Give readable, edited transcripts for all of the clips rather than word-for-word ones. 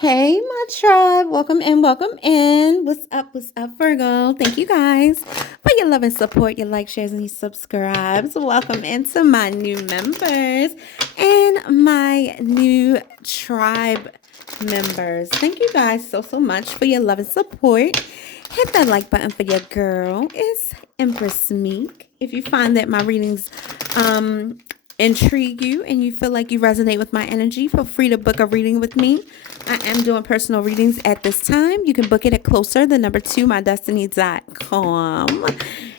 Hey, my tribe. Welcome in, welcome in. What's up, Virgo? Thank you guys for your love and support, your like, shares, and your subscribes. Welcome into my new members and my new tribe members. Thank you guys so much for your love and support. Hit that like button for your girl. It's Empress Meek. If you find that my readings intrigue you and you feel like you resonate with my energy, feel free to book a reading with me. I am doing personal readings at this time. You can book it at closer2MyDestinys.com.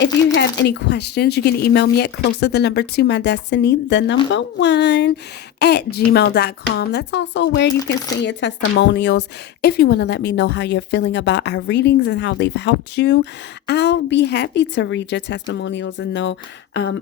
If you have any questions, you can email me at closer2MyDestiny1 at gmail.com. That's also where you can send your testimonials. If you want to let me know how you're feeling about our readings and how they've helped you, I'll be happy to read your testimonials and know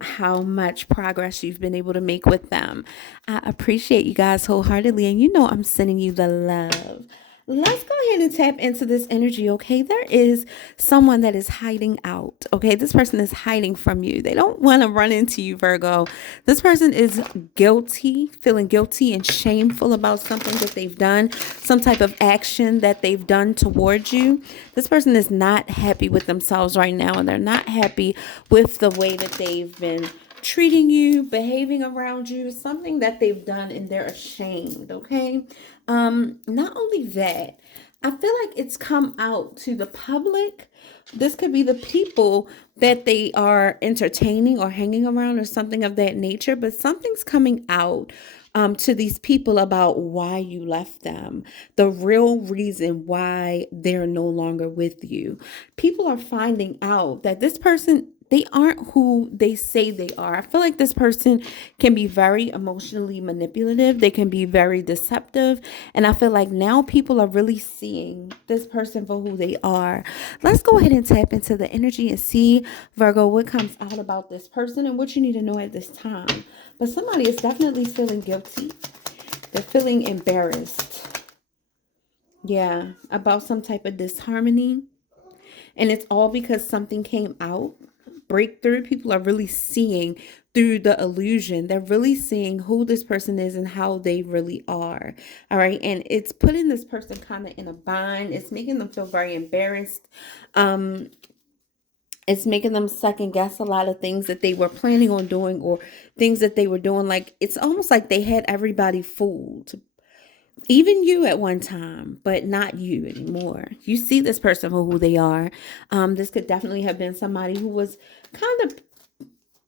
how much progress you've been able to make with them. I appreciate you guys wholeheartedly, and you know I'm sending you the love. Let's go ahead and tap into this energy, okay? There is someone that is hiding out, okay? This person is hiding from you. They don't want to run into you, Virgo. This person is guilty, feeling guilty and shameful about something that they've done, some type of action that they've done towards you. This person is not happy with themselves right now, and they're not happy with the way that they've been treating you, behaving around you, something that they've done and they're ashamed, okay? Not only that, I feel like it's come out to the public. This could be the people that they are entertaining or hanging around or something of that nature, but something's coming out to these people about why you left them, the real reason why they're no longer with you. People are finding out that this person, they aren't who they say they are. I feel like this person can be very emotionally manipulative. They can be very deceptive. And I feel like now people are really seeing this person for who they are. Let's go ahead and tap into the energy and see, Virgo, what comes out about this person and what you need to know at this time. But somebody is definitely feeling guilty. They're feeling embarrassed. Yeah, about some type of disharmony. And it's all because something came out. Breakthrough. People are really seeing through the illusion. They're really seeing who this person is and how they really are. All right. And it's putting this person kind of in a bind. It's making them feel very embarrassed. It's making them second guess a lot of things that they were planning on doing or things that they were doing. Like it's almost like they had everybody fooled, even you at one time, but not you anymore. You see this person for who they are. This could definitely have been somebody who was kind of,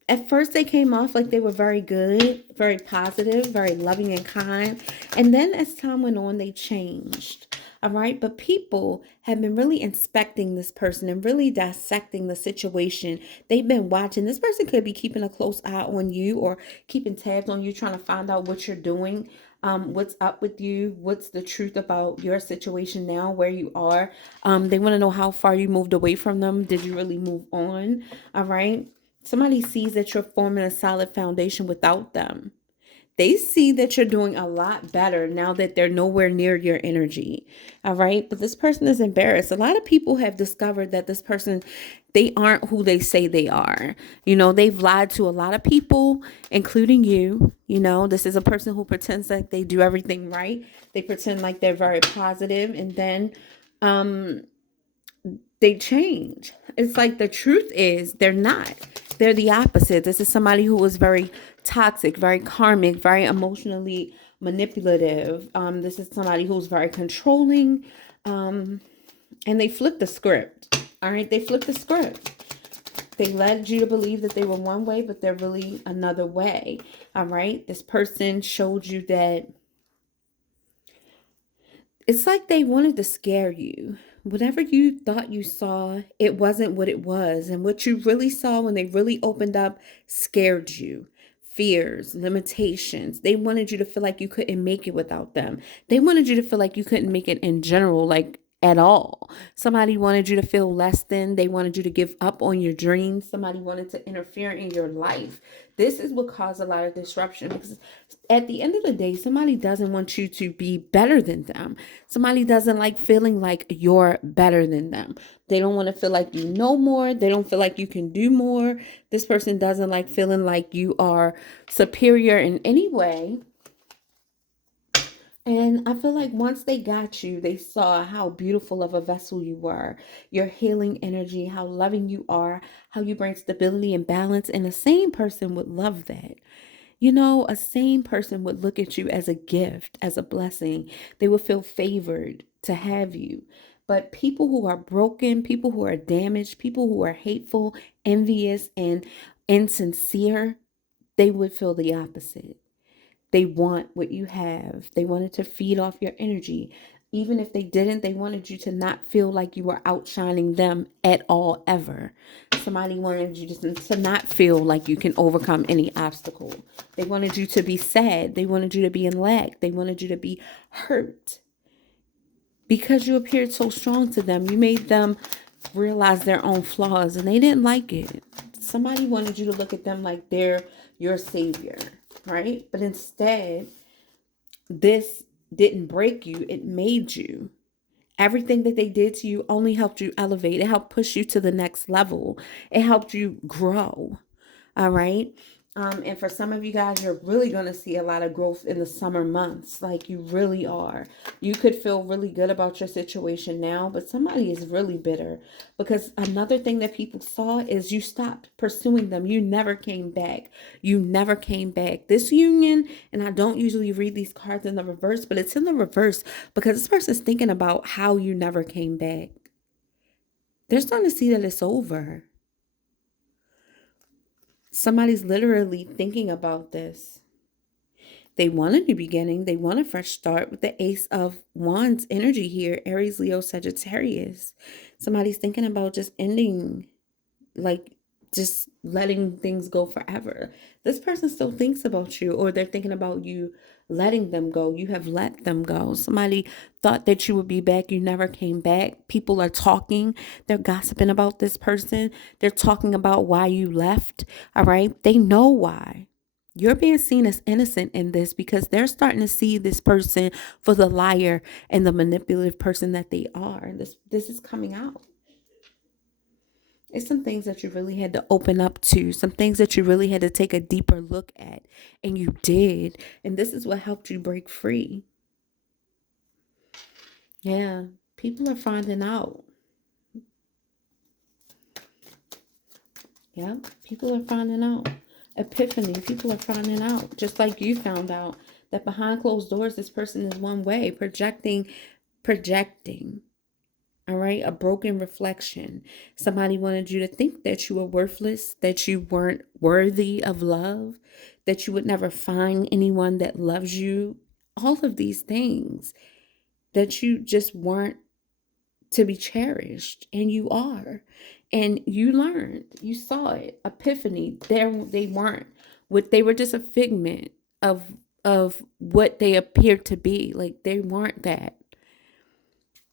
at first they came off like they were very good, very positive, very loving and kind. And then as time went on, they changed. All right. But people have been really inspecting this person and really dissecting the situation. They've been watching. This person could be keeping a close eye on you or keeping tabs on you, trying to find out what you're doing. What's up with you, what's the truth about your situation now, where you are. They want to know how far you moved away from them. Did you really move on? All right. Somebody sees that you're forming a solid foundation without them. They see that you're doing a lot better now that they're nowhere near your energy. All right. But this person is embarrassed. A lot of people have discovered that this person, they aren't who they say they are. You know, they've lied to a lot of people, including you. You know, this is a person who pretends that they do everything right. They pretend like they're very positive, and then they change. It's like the truth is they're not. They're the opposite. This is somebody who was very toxic, very karmic, very emotionally manipulative. This is somebody who's very controlling. And they flipped the script. All right, they flipped the script. They led you to believe that they were one way, but they're really another way. All right, this person showed you that it's like they wanted to scare you. Whatever you thought you saw, it wasn't what it was. And what you really saw when they really opened up scared you. Fears, limitations. They wanted you to feel like you couldn't make it without them. They wanted you to feel like you couldn't make it in general, like at all. Somebody wanted you to feel less than. They wanted you to give up on your dreams. Somebody wanted to interfere in your life. This is what caused a lot of disruption, because at the end of the day, somebody doesn't want you to be better than them. Somebody doesn't like feeling like you're better than them. They don't want to feel like you know more. They don't feel like you can do more. This person doesn't like feeling like you are superior in any way. And I feel like once they got you, they saw how beautiful of a vessel you were, your healing energy, how loving you are, how you bring stability and balance. And the same person would love that. You know, a sane person would look at you as a gift, as a blessing. They would feel favored to have you. But people who are broken, people who are damaged, people who are hateful, envious, and insincere, they would feel the opposite. They want what you have. They wanted to feed off your energy. Even if they didn't, they wanted you to not feel like you were outshining them at all, ever. Somebody wanted you to not feel like you can overcome any obstacle. They wanted you to be sad. They wanted you to be in lack. They wanted you to be hurt. Because you appeared so strong to them, you made them realize their own flaws and they didn't like it. Somebody wanted you to look at them like they're your savior, right? But instead, this didn't break you, it made you. Everything that they did to you only helped you elevate. It helped push you to the next level. It helped you grow. All right. And for some of you guys, you're really going to see a lot of growth in the summer months. Like you really are. You could feel really good about your situation now, but somebody is really bitter because another thing that people saw is you stopped pursuing them. You never came back. You never came back. This union, and I don't usually read these cards in the reverse, but it's in the reverse because this person's thinking about how you never came back. They're starting to see that it's over. Somebody's literally thinking about this. They want a new beginning. They want a fresh start with the Ace of Wands energy here. Aries, Leo, Sagittarius. Somebody's thinking about just ending, like just letting things go forever. This person still thinks about you, or they're thinking about you letting them go. You have let them go. Somebody thought that you would be back. You never came back. People are talking. They're gossiping about this person. They're talking about why you left. All right. They know why. You're being seen as innocent in this because they're starting to see this person for the liar and the manipulative person that they are. This is coming out. It's some things that you really had to open up to, some things that you really had to take a deeper look at, and you did. And this is what helped you break free. Yeah, people are finding out. Yeah, people are finding out. Epiphany, people are finding out. Just like you found out that behind closed doors, this person is one way, projecting. All right, a broken reflection. Somebody wanted you to think that you were worthless, that you weren't worthy of love, that you would never find anyone that loves you. All of these things, that you just weren't to be cherished, and you are. And you learned, you saw it. Epiphany. They weren't what they were, just a figment of what they appeared to be. Like they weren't that.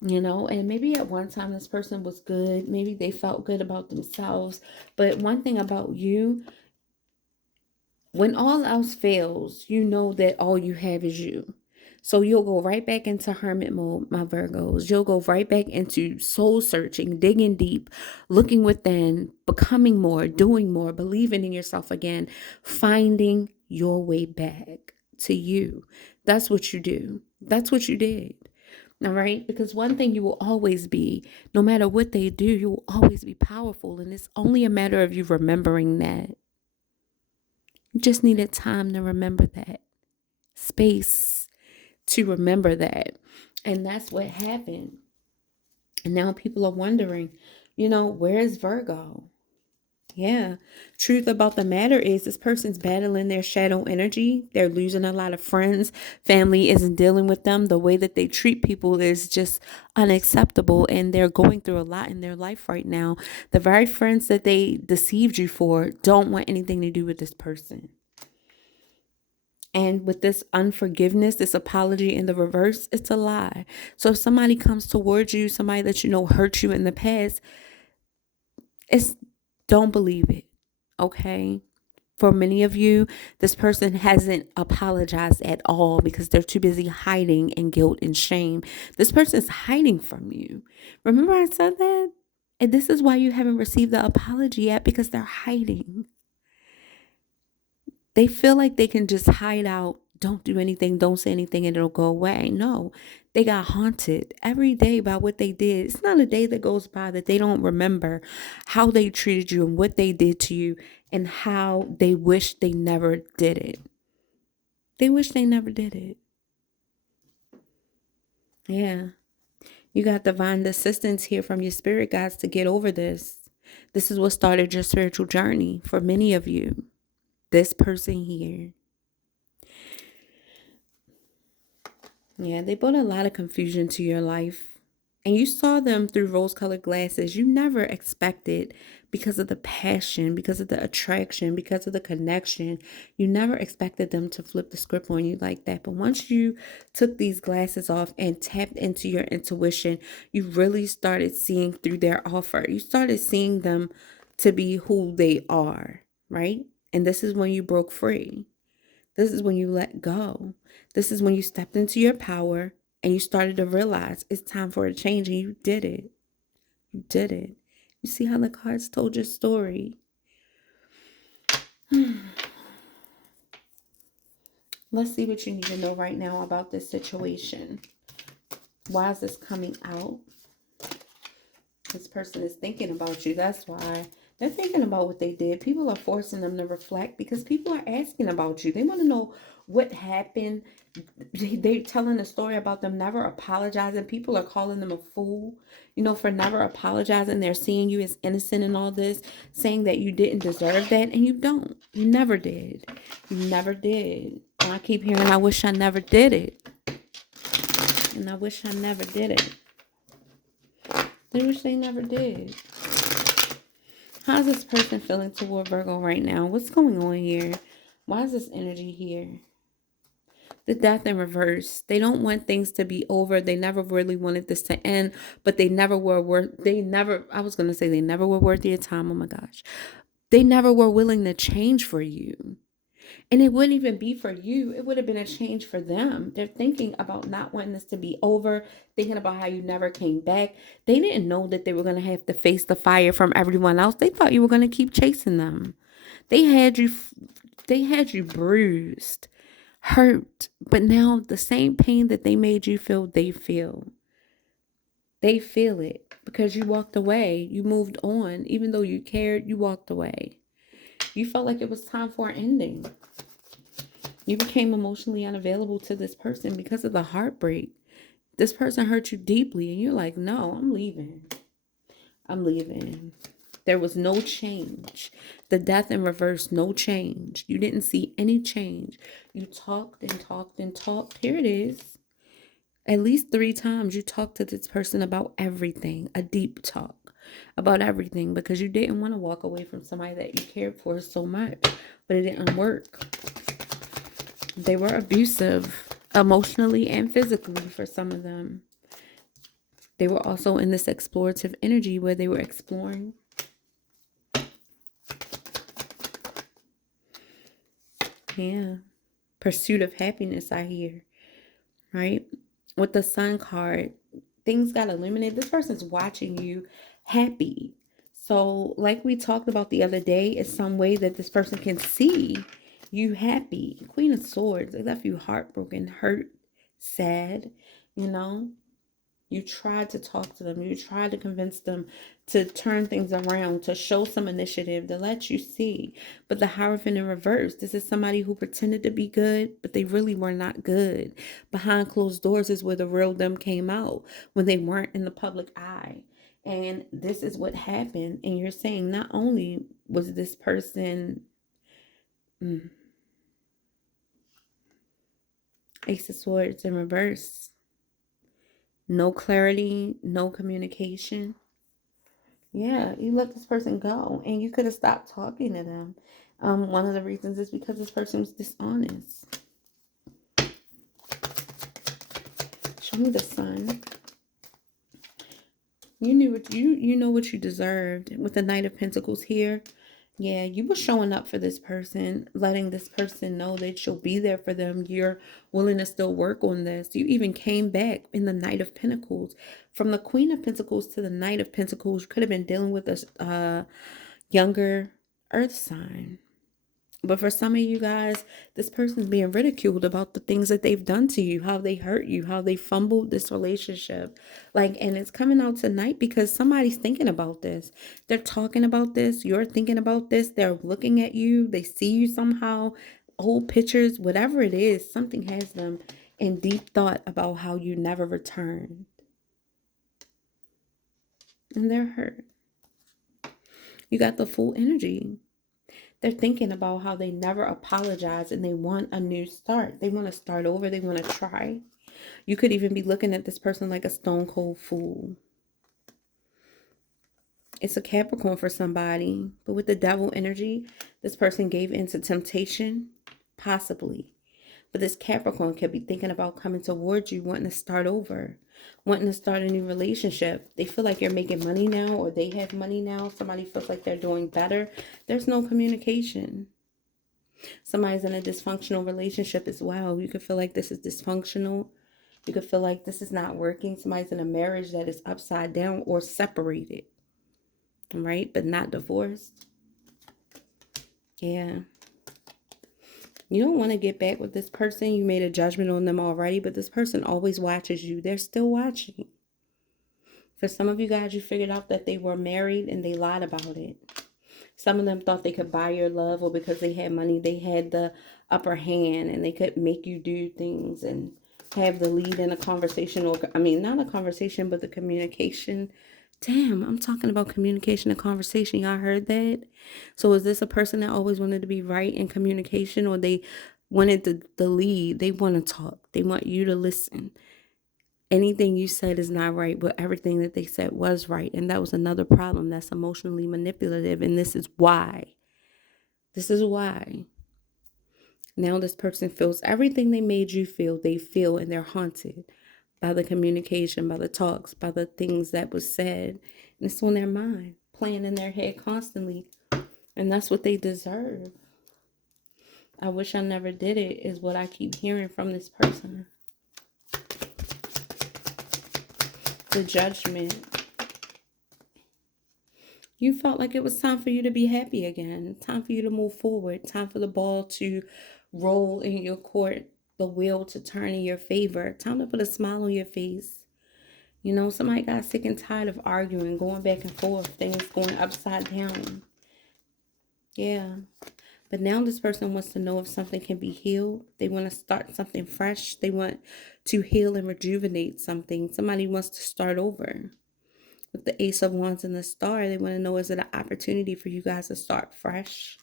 And maybe at one time this person was good. Maybe they felt good about themselves. But one thing about you, when all else fails, you know that all you have is you. So you'll go right back into hermit mode, my Virgos. You'll go right back into soul searching, digging deep, looking within, becoming more, doing more, believing in yourself again, finding your way back to you. That's what you do. That's what you did. All right. Because one thing you will always be, no matter what they do, you will always be powerful. And it's only a matter of you remembering that. You just needed time to remember that, space to remember that. And that's what happened. And now people are wondering, where's Virgo? Yeah. Truth about the matter is this person's battling their shadow energy. They're losing a lot of friends. Family isn't dealing with them. The way that they treat people is just unacceptable. And they're going through a lot in their life right now. The very friends that they deceived you for don't want anything to do with this person. And with this unforgiveness, this apology in the reverse, it's a lie. So if somebody comes towards you, somebody that you know hurt you in the past, don't believe it. Okay. For many of you, this person hasn't apologized at all because they're too busy hiding in guilt and shame. This person is hiding from you. Remember I said that? And this is why you haven't received the apology yet, because they're hiding. They feel like they can just hide out don't do anything, don't say anything, and it'll go away. No, they got haunted every day by what they did. It's not a day that goes by that they don't remember how they treated you and what they did to you and how they wish they never did it. They wish they never did it. Yeah. You got divine assistance here from your spirit guides to get over this. This is what started your spiritual journey for many of you. This person here. Yeah, they brought a lot of confusion to your life. And you saw them through rose-colored glasses. You never expected, because of the passion, because of the attraction, because of the connection, you never expected them to flip the script on you like that. But once you took these glasses off and tapped into your intuition, you really started seeing through their offer. You started seeing them to be who they are, right? And this is when you broke free. This is when you let go. This is when you stepped into your power and you started to realize it's time for a change, and you did it. You did it. You see how the cards told your story. Let's see what you need to know right now about this situation. Why is this coming out? This person is thinking about you. That's why. They're thinking about what they did. People are forcing them to reflect because people are asking about you. They want to know what happened. They're telling a story about them never apologizing. People are calling them a fool, for never apologizing. They're seeing you as innocent in all this, saying that you didn't deserve that, and you don't. You never did. You never did. And I keep hearing, I wish I never did it. And I wish I never did it. They wish they never did. How's this person feeling toward Virgo right now? What's going on here? Why is this energy here? The death in reverse. They don't want things to be over. They never really wanted this to end, but they never were worth, they never were worth your time. Oh my gosh. They never were willing to change for you. And it wouldn't even be for you. It would have been a change for them. They're thinking about not wanting this to be over, thinking about how you never came back. They didn't know that they were going to have to face the fire from everyone else. They thought you were going to keep chasing them. They had you bruised, hurt, but now the same pain that they made you feel, they feel. They feel it because you walked away. You moved on. Even though you cared, you walked away. You felt like it was time for an ending. You became emotionally unavailable to this person because of the heartbreak. This person hurt you deeply and you're like, no, I'm leaving. I'm leaving. There was no change. The death in reverse, no change. You didn't see any change. You talked and talked and talked. Here it is. At least 3 times you talked to this person about everything. A deep talk about everything because you didn't want to walk away from somebody that you cared for so much. But it didn't work. They were abusive emotionally and physically for some of them. They were also in this explorative energy where they were exploring. Yeah. Pursuit of happiness, I hear. Right? With the Sun card, things got illuminated. This person's watching you happy. So like we talked about the other day, it's some way that this person can see you happy. Queen of Swords, they left you heartbroken, hurt, sad, You tried to talk to them. You tried to convince them to turn things around, to show some initiative, to let you see. But the Hierophant in reverse, this is somebody who pretended to be good, but they really were not good. Behind closed doors is where the real them came out, when they weren't in the public eye. And this is what happened. And you're saying not only was this person... Ace of Swords in reverse. No clarity, no communication. Yeah, you let this person go and you could have stopped talking to them. One of the reasons is because this person was dishonest. Show me the Sun. You knew what you know what you deserved with the Knight of Pentacles here. Yeah, you were showing up for this person, letting this person know that you'll be there for them. You're willing to still work on this. You even came back in the Knight of Pentacles. From the Queen of Pentacles to the Knight of Pentacles, you could have been dealing with a younger earth sign. But for some of you guys, this person's being ridiculed about the things that they've done to you, how they hurt you, how they fumbled this relationship. Like, and it's coming out tonight because somebody's thinking about this. They're talking about this. You're thinking about this. They're looking at you. They see you somehow. Old pictures, whatever it is, something has them in deep thought about how you never returned. And they're hurt. You got the full energy. They're thinking about how they never apologize and they want a new start. They want to start over. They want to try. You could even be looking at this person like a stone cold fool. It's a Capricorn for somebody. But with the devil energy, this person gave in to temptation. Possibly. But this Capricorn could be thinking about coming towards you, wanting to start over, wanting to start a new relationship. They feel like you're making money now, or they have money now. Somebody feels like they're doing better. There's no communication. Somebody's in a dysfunctional relationship as well. You could feel like this is dysfunctional. You could feel like this is not working. Somebody's in a marriage that is upside down or separated, right? But not divorced. Yeah. You don't want to get back with this person. You made a judgment on them already, but this person always watches you. They're still watching. For some of you guys, you figured out that they were married and they lied about it. Some of them thought they could buy your love, or because they had money, they had the upper hand and they could make you do things and have the lead in a conversation, or, I mean, not a conversation, but the communication. Damn, I'm talking about communication and conversation. Y'all heard that? So is this a person that always wanted to be right in communication, or they wanted the lead? They want to talk. They want you to listen. Anything you said is not right, but everything that they said was right. And that was another problem. That's emotionally manipulative. And this is why. This is why. Now this person feels everything they made you feel, they feel, and they're haunted by the communication, by the talks, by the things that was said. And it's on their mind, playing in their head constantly. And that's what they deserve. I wish I never did it, is what I keep hearing from this person. The Judgment. You felt like it was time for you to be happy again. Time for you to move forward. Time for the ball to roll in your court. The wheel to turn in your favor. Time to put a smile on your face. You know, somebody got sick and tired of arguing, going back and forth, things going upside down. Yeah. But now this person wants to know if something can be healed. They want to start something fresh. They want to heal and rejuvenate something. Somebody wants to start over. With the Ace of Wands and the Star, they want to know, is it an opportunity for you guys to start fresh?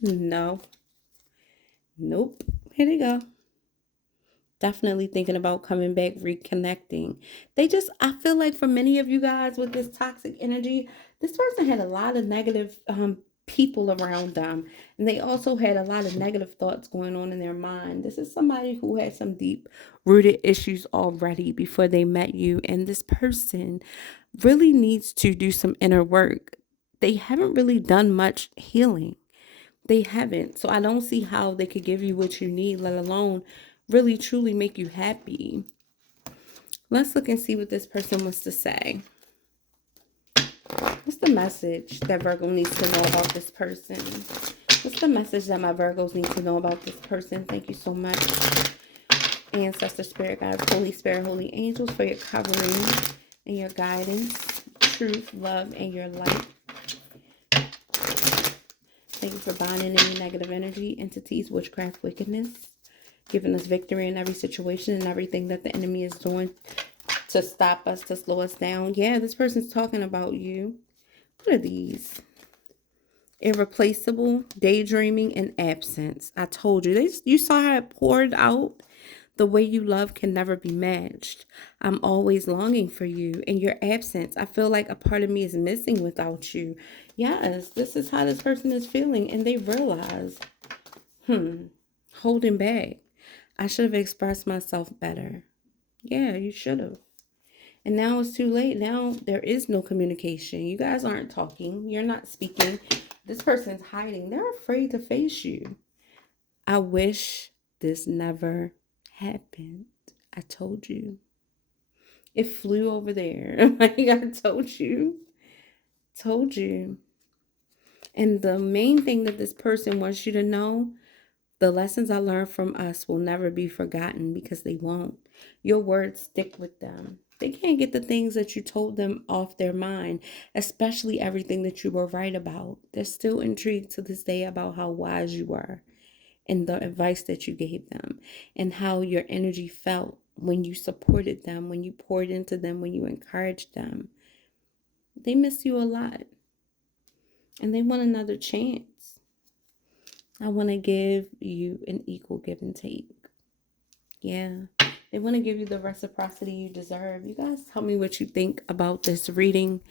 No. Nope. Here they go. Definitely thinking about coming back, reconnecting. I feel like for many of you guys with this toxic energy, this person had a lot of negative people around them. And they also had a lot of negative thoughts going on in their mind. This is somebody who had some deep rooted issues already before they met you. And this person really needs to do some inner work. They haven't really done much healing. They haven't. So I don't see how they could give you what you need, let alone really truly make you happy. Let's look and see what this person wants to say. What's the message that Virgo needs to know about this person? What's the message that my Virgos need to know about this person? Thank you so much, Ancestor, Spirit Guides, Holy Spirit, Holy Angels, for your covering and your guidance, truth, love, and your light. Thank you for binding any negative energy, entities, witchcraft, wickedness, giving us victory in every situation and everything that the enemy is doing to stop us, to slow us down. Yeah, this person's talking about you. What are these? Irreplaceable, daydreaming, and absence. I told you. You saw how it poured out. The way you love can never be matched. I'm always longing for you. In your absence, I feel like a part of me is missing without you. Yes, this is how this person is feeling. And they realize, holding back. I should have expressed myself better. Yeah, you should have. And now it's too late. Now there is no communication. You guys aren't talking. You're not speaking. This person's hiding. They're afraid to face you. I wish this never happened. I told you. It flew over there. Like I told you. Told you. And the main thing that this person wants you to know, the lessons I learned from us will never be forgotten, because they won't. Your words stick with them. They can't get the things that you told them off their mind, especially everything that you were right about. They're still intrigued to this day about how wise you were and the advice that you gave them and how your energy felt when you supported them, when you poured into them, when you encouraged them. They miss you a lot and they want another chance. I want to give you an equal give and take. Yeah. They want to give you the reciprocity you deserve. You guys tell me what you think about this reading.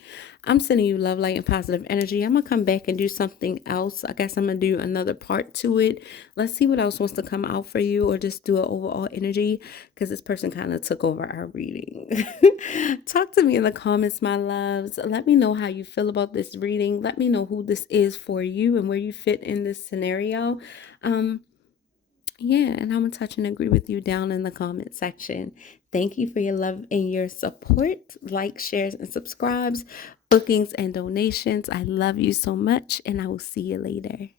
I'm sending you love, light, and positive energy. I'm going to come back and do something else. I guess I'm going to do another part to it. Let's see what else wants to come out for you, or just do an overall energy, because this person kind of took over our reading. Talk to me in the comments, my loves. Let me know how you feel about this reading. Let me know who this is for you and where you fit in this scenario. Yeah, and I'm going to touch and agree with you down in the comment section. Thank you for your love and your support. Like, shares, and subscribes, bookings, and donations. I love you so much, and I will see you later.